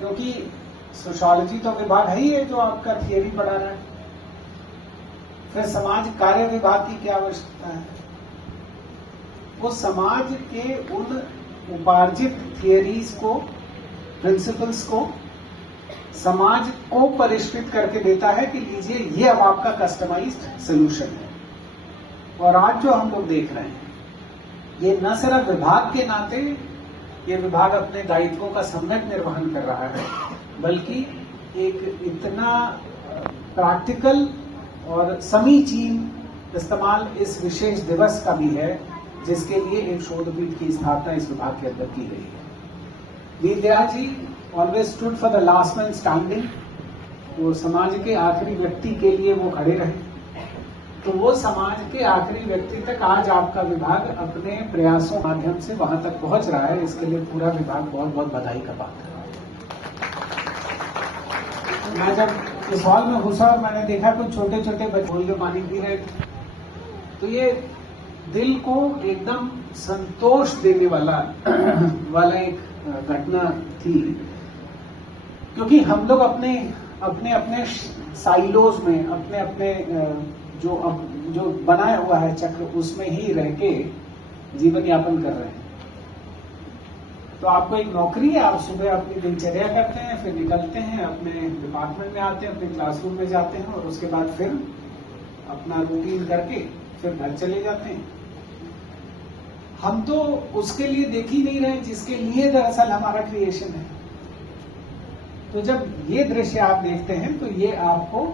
क्योंकि सोशियोलॉजी तो विभाग है ही है जो आपका थियरी पढ़ा रहा है। फिर समाज कार्य विभाग की क्या आवश्यकता है? वो समाज के उन उपार्जित थियरीज को, प्रिंसिपल्स को समाज को परिष्कृत करके देता है कि लीजिए ये अब आपका कस्टमाइज्ड सोल्यूशन है। और आज जो हम लोग देख रहे हैं, ये न सिर्फ विभाग के नाते ये विभाग अपने दायित्वों का सम्यक निर्वहन कर रहा है, बल्कि एक इतना प्रैक्टिकल और समीचीन इस्तेमाल इस विशेष दिवस का भी है, जिसके लिए एक शोधपीठ की स्थापना इस विभाग के अंदर की गई है। Deendayal ji always stood for the last man standing. वो समाज के आखिरी व्यक्ति के लिए वो खड़े रहे। तो वो समाज के आखिरी व्यक्ति तक आज आपका विभाग अपने प्रयासों माध्यम से वहां तक पहुंच रहा है। इसके लिए पूरा विभाग बहुत बहुत बधाई का पात्र है। मैं जब इस हॉल में घुसा और मैंने देखा कुछ छोटे छोटे बच्चे खोल के पानी पी रहे थे, तो ये दिल को एकदम संतोष देने वाला एक घटना थी। क्योंकि हम लोग अपने अपने अपने साइलोज में, अपने अपने जो बनाया हुआ है चक्र, उसमें ही रह के जीवन यापन कर रहे हैं। तो आपको एक नौकरी है, आप सुबह अपनी दिनचर्या करते हैं, फिर निकलते हैं, अपने डिपार्टमेंट में आते हैं, अपने क्लासरूम में जाते हैं, और उसके बाद फिर अपना रूटीन करके फिर घर चले जाते हैं। हम तो उसके लिए देख ही नहीं रहे जिसके लिए दरअसल हमारा क्रिएशन है। तो जब ये दृश्य आप देखते हैं तो ये आपको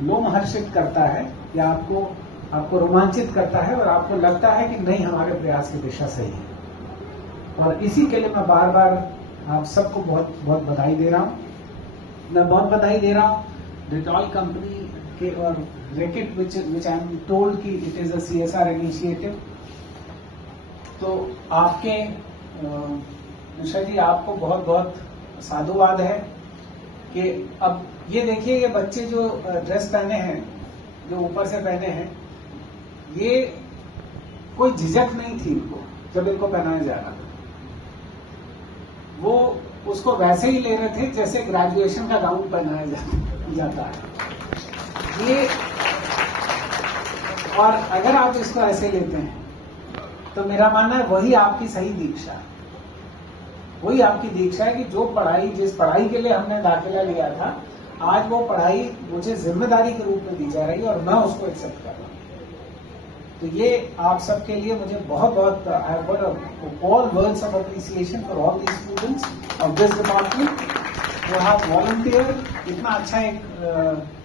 लोमहर्षित करता है, या आपको रोमांचित करता है, और आपको लगता है कि नहीं, हमारे प्रयास की दिशा सही है। और इसी के लिए मैं बार बार आप सबको बहुत बहुत बधाई दे रहा हूं। मैं बहुत बधाई दे रहा हूं डेटॉल कंपनी के और racket which I am told कि it is a CSR initiative. तो आपके निशा जी, आपको बहुत बहुत साधुवाद है कि अब ये देखिए, ये बच्चे जो ड्रेस पहने हैं, जो ऊपर से पहने हैं, ये कोई झिझक नहीं थी इनको जब इनको पहनाया जा रहा था। वो उसको वैसे ही ले रहे थे जैसे ग्रेजुएशन का गाउन पहनाया जाता है ये। और अगर आप इसको ऐसे लेते हैं तो मेरा मानना है वही आपकी सही दीक्षा है। वही आपकी दीक्षा है कि जो पढ़ाई, जिस पढ़ाई के लिए हमने दाखिला लिया था, आज वो पढ़ाई मुझे जिम्मेदारी के रूप में दी जा रही है और मैं उसको एक्सेप्ट कर रहा हूं। तो ये आप सबके लिए मुझे बहुत बहुत I have got all words of appreciation for all the students of this department who have volunteered। इतना अच्छा एक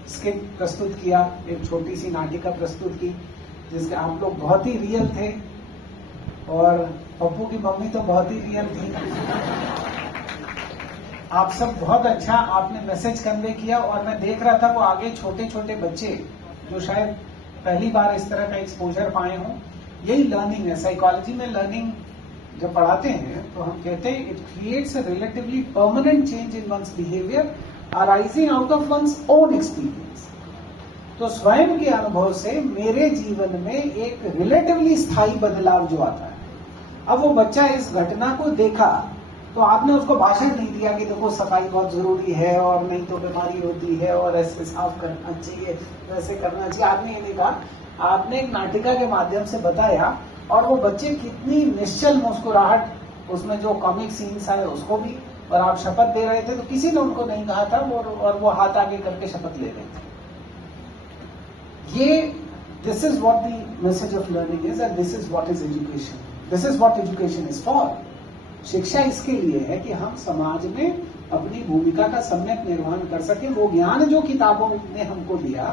स्किट प्रस्तुत किया, एक छोटी सी नाटिका प्रस्तुत की, जिसके आप लोग बहुत ही रियल थे, और पप्पू की मम्मी तो बहुत ही रियल थी। आप सब बहुत अच्छा आपने मैसेज कन्वे किया, और मैं देख रहा था वो आगे छोटे छोटे बच्चे जो शायद पहली बार इस तरह का एक्सपोजर पाए हों। यही लर्निंग है। साइकोलॉजी में लर्निंग जब पढ़ाते हैं तो हम कहते हैं it creates a relatively permanent change in one's behaviour arising out of one's own experience. तो स्वयं के अनुभव से मेरे जीवन में एक रिलेटिवली स्थायी बदलाव जो आता है। अब वो बच्चा इस घटना को देखा तो आपने उसको भाषण नहीं दिया कि देखो सफाई बहुत जरूरी है और नहीं तो बीमारी होती है और ऐसे साफ करना चाहिए, वैसे करना चाहिए। आपने ये नहीं कहा, आपने एक नाटिका के माध्यम से बताया, और वो बच्चे कितनी निश्चल मुस्कुराहट, उसमें जो कॉमिक सीन्स आए उसको भी, और आप शपथ दे रहे थे तो किसी ने उनको नहीं कहा था, और वो हाथ आगे करके शपथ ले रहे थे। ये this is what the message of learning is, and this is what is education. This is what education is for. शिक्षा इसके लिए है कि हम समाज में अपनी भूमिका का सम्यक निर्वहन कर सकें। वो ज्ञान जो किताबों ने हमको दिया,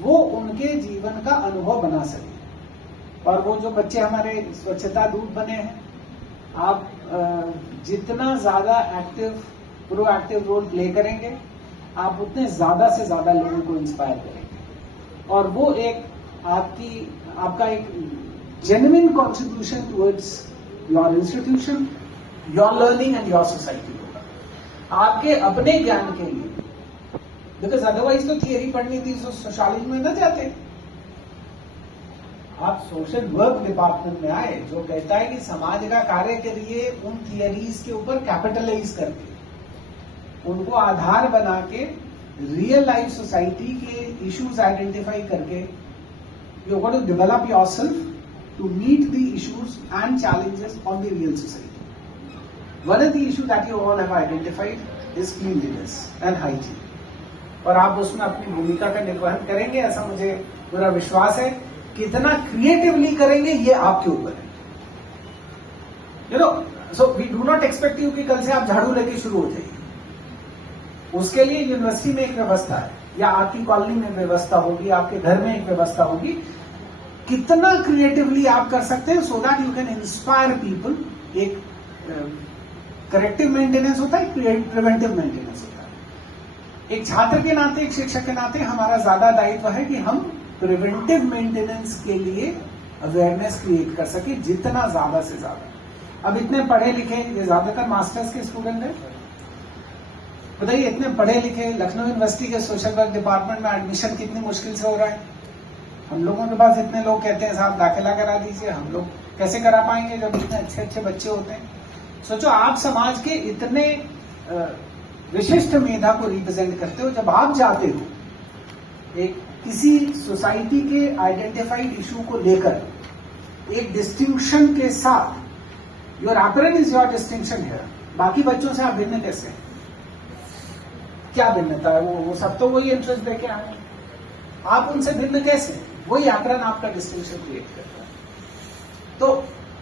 वो उनके जीवन का अनुभव बना सके। और वो जो बच्चे हमारे स्वच्छता दूत बने हैं, आप जितना ज्यादा एक्टिव, प्रोएक्टिव रोल प्ले करेंगे, आप उतने ज्यादा से ज्यादा लोगों को इंस्पायर करेंगे। और वो एक आपका एक genuine contribution towards your institution, your learning and your society होगा, आपके अपने ज्ञान के लिए। बिकॉज अदरवाइज तो थियरी पढ़नी थी तो सोशियोलॉजी में न जाते। आप सोशल वर्क डिपार्टमेंट में आए जो कहता है कि समाज का कार्य करिए उन थियरीज के ऊपर कैपिटलाइज करके, उनको आधार बना के, रियल लाइफ सोसाइटी के इश्यूज आइडेंटिफाई करके, you got to develop yourself to meet the issues and challenges of the real society. One of the issues that you all have identified is cleanliness and hygiene. और आप उसमें अपनी भूमिका का निर्वहन करेंगे, ऐसा मुझे पूरा विश्वास है। कितना क्रिएटिवली करेंगे ये आपके ऊपर है। You know, so we do not expect you कि कल से आप झाड़ू लेके शुरू हो जाइए। उसके लिए यूनिवर्सिटी में एक व्यवस्था है, या आपकी कॉलोनी में व्यवस्था होगी, आपके घर में एक व्यवस्था होगी। कितना क्रिएटिवली आप कर सकते हैं so that you can inspire people. एक करेक्टिव मेंटेनेंस होता है, प्रिवेंटिव मेंटेनेंस होता है। एक छात्र के नाते, एक शिक्षक के नाते हमारा ज्यादा दायित्व है कि हम प्रिवेंटिव मेंटेनेंस के लिए अवेयरनेस क्रिएट कर सके जितना ज्यादा से ज्यादा। अब इतने पढ़े लिखे, ये ज्यादातर मास्टर्स के स्टूडेंट हैं, बताइए इतने पढ़े लिखे, लखनऊ यूनिवर्सिटी के सोशल वर्क डिपार्टमेंट में एडमिशन कितनी मुश्किल से हो रहा है। हम लोगों के पास इतने लोग कहते हैं साहब दाखिला करा दीजिए, हम लोग कैसे करा पाएंगे जब इतने अच्छे अच्छे बच्चे होते हैं। सोचो आप समाज के इतने विशिष्ट मेधा को रिप्रेजेंट करते हो, जब आप जाते हो एक किसी सोसाइटी के आइडेंटिफाइड इशू को लेकर एक डिस्टिंक्शन के साथ, your appearance is your distinction है, बाकी बच्चों से आप भिन्न कैसे हैं? क्या भिन्नता है? वो सब तो वही इंटरेस्ट देके आए, आप उनसे भिन्न कैसे हैं? वही आकरण आपका डिस्टिंक्शन क्रिएट करता है। तो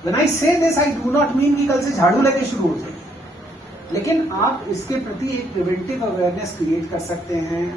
व्हेन आई से this, I do not mean कि कल से झाड़ू लेके शुरू हो जाए, लेकिन आप इसके प्रति एक प्रिवेंटिव अवेयरनेस क्रिएट कर सकते हैं।